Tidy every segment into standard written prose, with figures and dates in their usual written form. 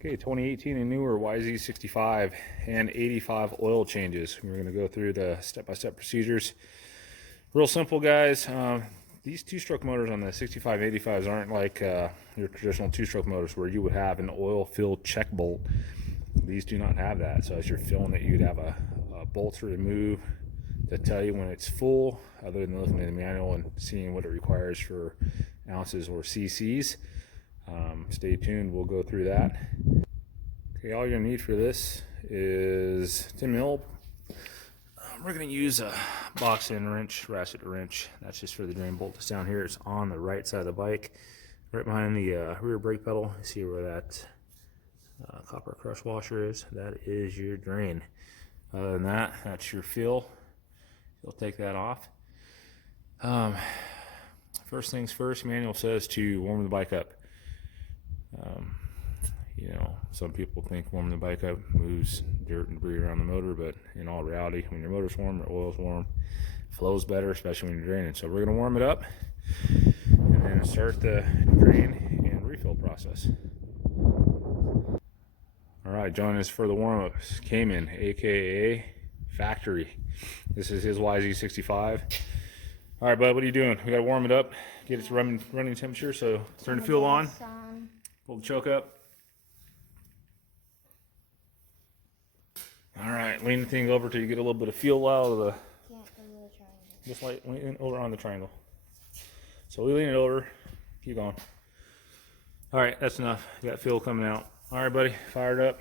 Okay, 2018 and newer YZ65 and 85 oil changes. We're going to go through the step-by-step procedures. Real simple, guys. These two-stroke motors on the 65, 85s aren't like your traditional two-stroke motors where you would have an oil-filled check bolt. These do not have that. So as you're filling it, you'd have a bolt to remove to tell you when it's full, other than looking at the manual and seeing what it requires for ounces or cc's. Stay tuned, we'll go through that. Okay, all you're gonna need for this is 10 mil. We're gonna use a box end wrench, ratchet wrench. That's just for the drain bolt that's down here. It's on the right side of the bike, right behind the rear brake pedal. You see where that copper crush washer is? That is your drain. Other than that, that's your fill. You'll take that off. First things first, manual says to warm the bike up. You know, some people think warming the bike up moves dirt and debris around the motor, but in all reality, when your motor's warm, your oil's warm, flows better, especially when you're draining. So we're going to warm it up and then start the drain and refill process. All right, joining us for the warm-ups, Cayman, aka Factory. This is his YZ65. All right, bud, what are you doing? We got to warm it up, get its running temperature. So turn the fuel on, pull the choke up. All right, lean the thing over till you get a little bit of fuel out of the. Just like lean over on the triangle. So we lean it over, keep going. All right, that's enough. You got fuel coming out. All right, buddy, fire it up.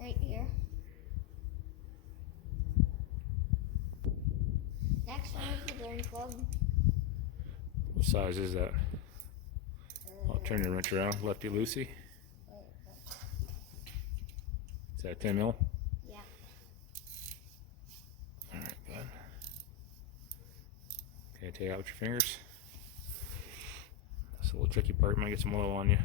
Right here. Next one is the drain plug. What size is that? I'll turn your wrench around, lefty loosey. Is that 10 mil? Yeah. All right, good. Okay, take out with your fingers. That's a little tricky part. Might get some oil on you.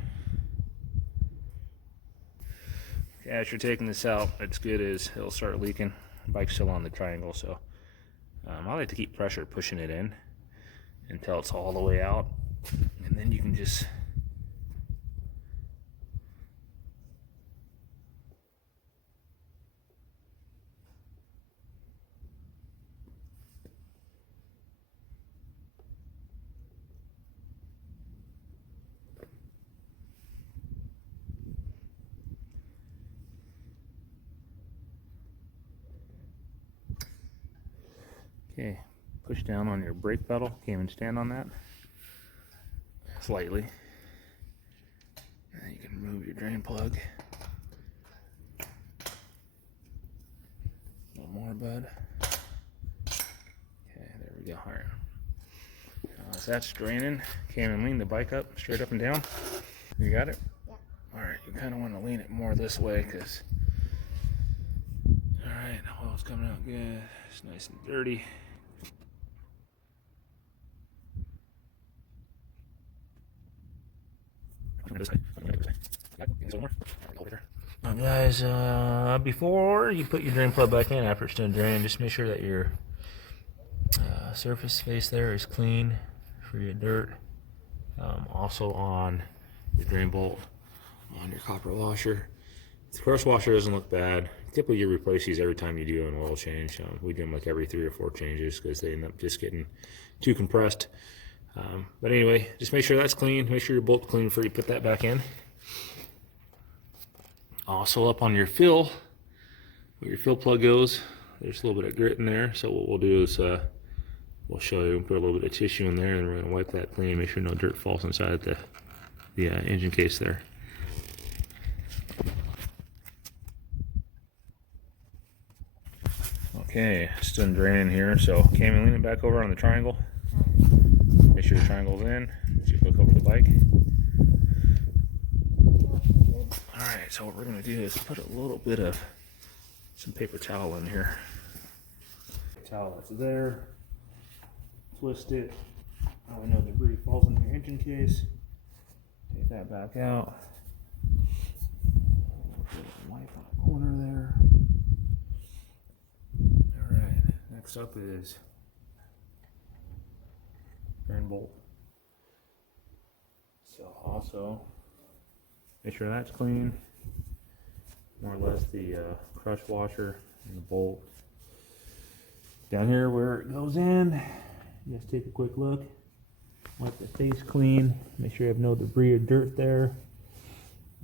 As you're taking this out, what's good is it'll start leaking. The bike's still on the triangle, so I like to keep pressure pushing it in until it's all the way out, and then you can just okay, push down on your brake pedal. Can't even stand on that. Slightly. And you can remove your drain plug. A little more, bud. Okay, there we go. All right. Now as that's draining, can't even lean the bike up, straight up and down. You got it? Yeah. All right, you kind of want to lean it more this way because, all right, the oil's coming out good. It's nice and dirty. Guys, before you put your drain plug back in after it's done draining, just make sure that your surface space there is clean, free of dirt. Also on your drain bolt, on your copper washer. The crush washer doesn't look bad. Typically you replace these every time you do an oil change. We do them like every 3 or 4 changes because they end up just getting too compressed. But anyway, just make sure that's clean. Make sure your bolt's clean before you put that back in. Also up on your fill, where your fill plug goes, there's a little bit of grit in there. So what we'll do is we'll show you, put a little bit of tissue in there, and we're going to wipe that clean, make sure no dirt falls inside the engine case there. Okay, it's done draining here, so Cami, lean it back over on the triangle. Make sure the triangle's in as you look over the bike. Alright, so what we're going to do is put a little bit of some paper towel in here. Towel that's there. Twist it. Now we know debris falls in your engine case. Take that back out. Wipe on the corner there. Alright, next up is bearing bolt. So also make sure that's clean. More or less the crush washer and the bolt. Down here where it goes in, just take a quick look. Wipe the face clean. Make sure you have no debris or dirt there.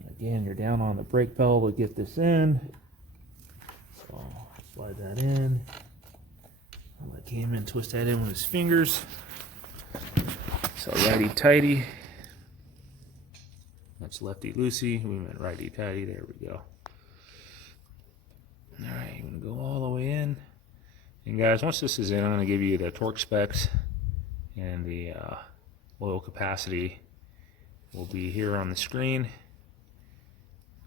Again, you're down on the brake pedal to get this in. So slide that in. I'll let Cayman twist that in with his fingers. So righty tighty. That's lefty loosey. We meant righty tighty. There we go. Alright, you're going to go all the way in. And guys, once this is in, I'm going to give you the torque specs and the oil capacity will be here on the screen.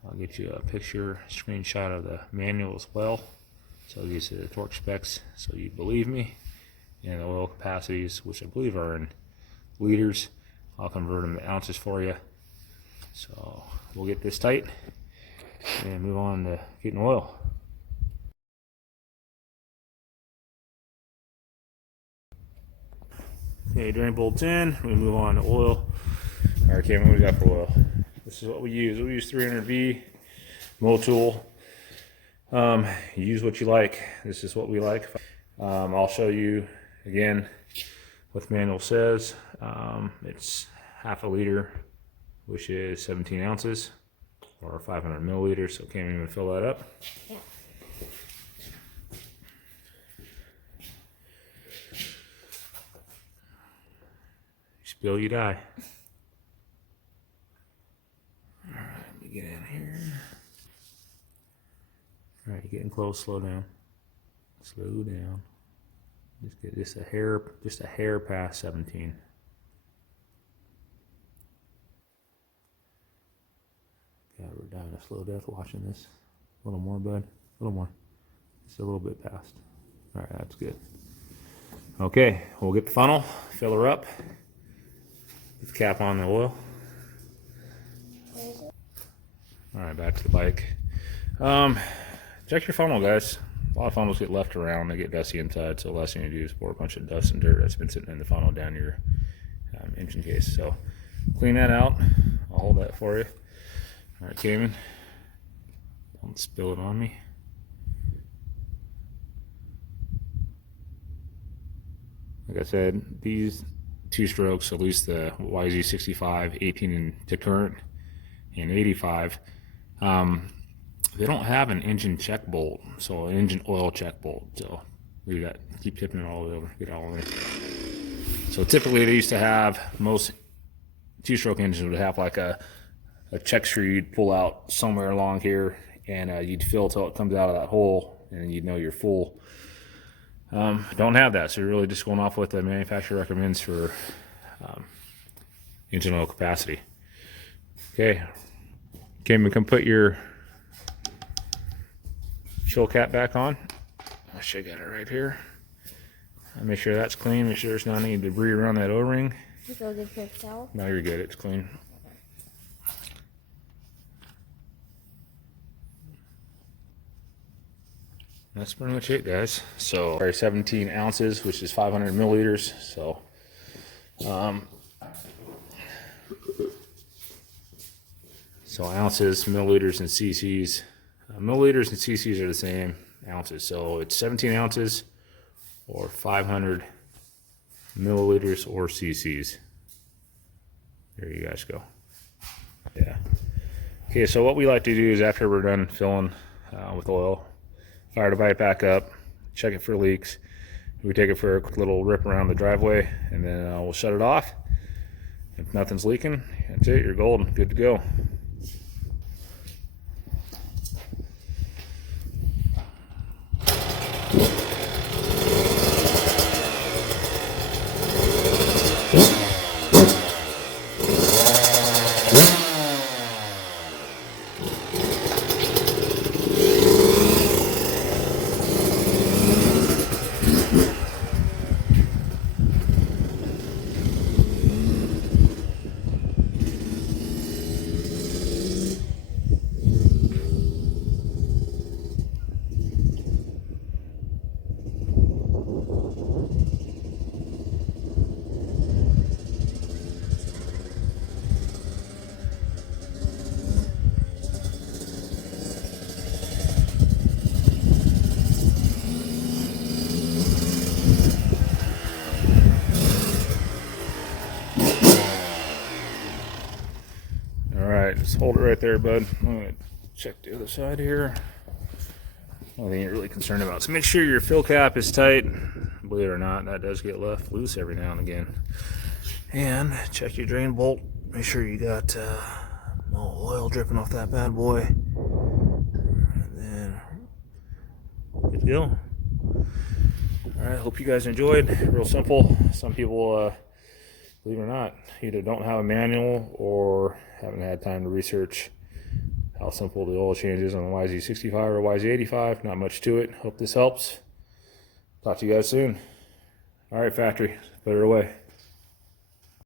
I'll get you a picture, screenshot of the manual as well. So I'll get you the torque specs so you believe me. And the oil capacities, which I believe are in liters. I'll convert them to ounces for you. So we'll get this tight and move on to getting oil. Okay, drain bolts in. We move on to oil. All right, Cameron, what do we got for oil? This is what we use. We use 300V Motul. Use what you like. This is what we like. I'll show you again what the manual says. It's half a liter, which is 17 ounces, or 500 milliliters. So can't even fill that up. Yeah. Spill, you die. Alright, let me get in here. Alright, you're getting close, slow down. Slow down. Just get just a hair past 17. God, we're dying a slow death watching this. A little more, bud. A little more. Just a little bit past. Alright, that's good. Okay, we'll get the funnel, fill her up. Put the cap on the oil. Alright, back to the bike. Check your funnel, guys. A lot of funnels get left around, they get dusty inside, so the last thing you do is pour a bunch of dust and dirt that's been sitting in the funnel down your engine case. So clean that out. I'll hold that for you. Alright, Cayman, don't spill it on me. Like I said, these two strokes, at least the YZ65 18 to current and 85, they don't have an engine check bolt, so an engine oil check bolt. So leave that, keep tipping it all the way over, get it all in there. So typically they used to have, most two-stroke engines would have like a check screw you'd pull out somewhere along here, and you'd fill till it comes out of that hole, and you'd know you're full. Don't have that, so you're really just going off what the manufacturer recommends for engine oil capacity. Okay, Cayman, come put your chill cap back on. I should got it right here. Make sure that's clean. Make sure there's not any debris around that O-ring. Just go get paper towel. No, you're good. It's clean. That's pretty much it, guys. So 17 ounces, which is 500 milliliters. So ounces, milliliters, and cc's. Milliliters and cc's are the same ounces. So it's 17 ounces or 500 milliliters or cc's. There you guys go. Yeah. Okay, so what we like to do is after we're done filling with oil, fire the bike back up, check it for leaks. We take it for a quick little rip around the driveway, and then we'll shut it off. If nothing's leaking, that's it, you're golden, good to go. Alright, just hold it right there, bud. I'm going to check the other side here. Nothing you're really concerned about. So make sure your fill cap is tight. Believe it or not, that does get left loose every now and again. And check your drain bolt. Make sure you got no oil dripping off that bad boy. And then, good to go. Alright, hope you guys enjoyed. Real simple. Some people, believe it or not, either don't have a manual or haven't had time to research how simple the oil change is on the YZ65 or YZ85. Not much to it. Hope this helps. Talk to you guys soon. All right, factory, put it away.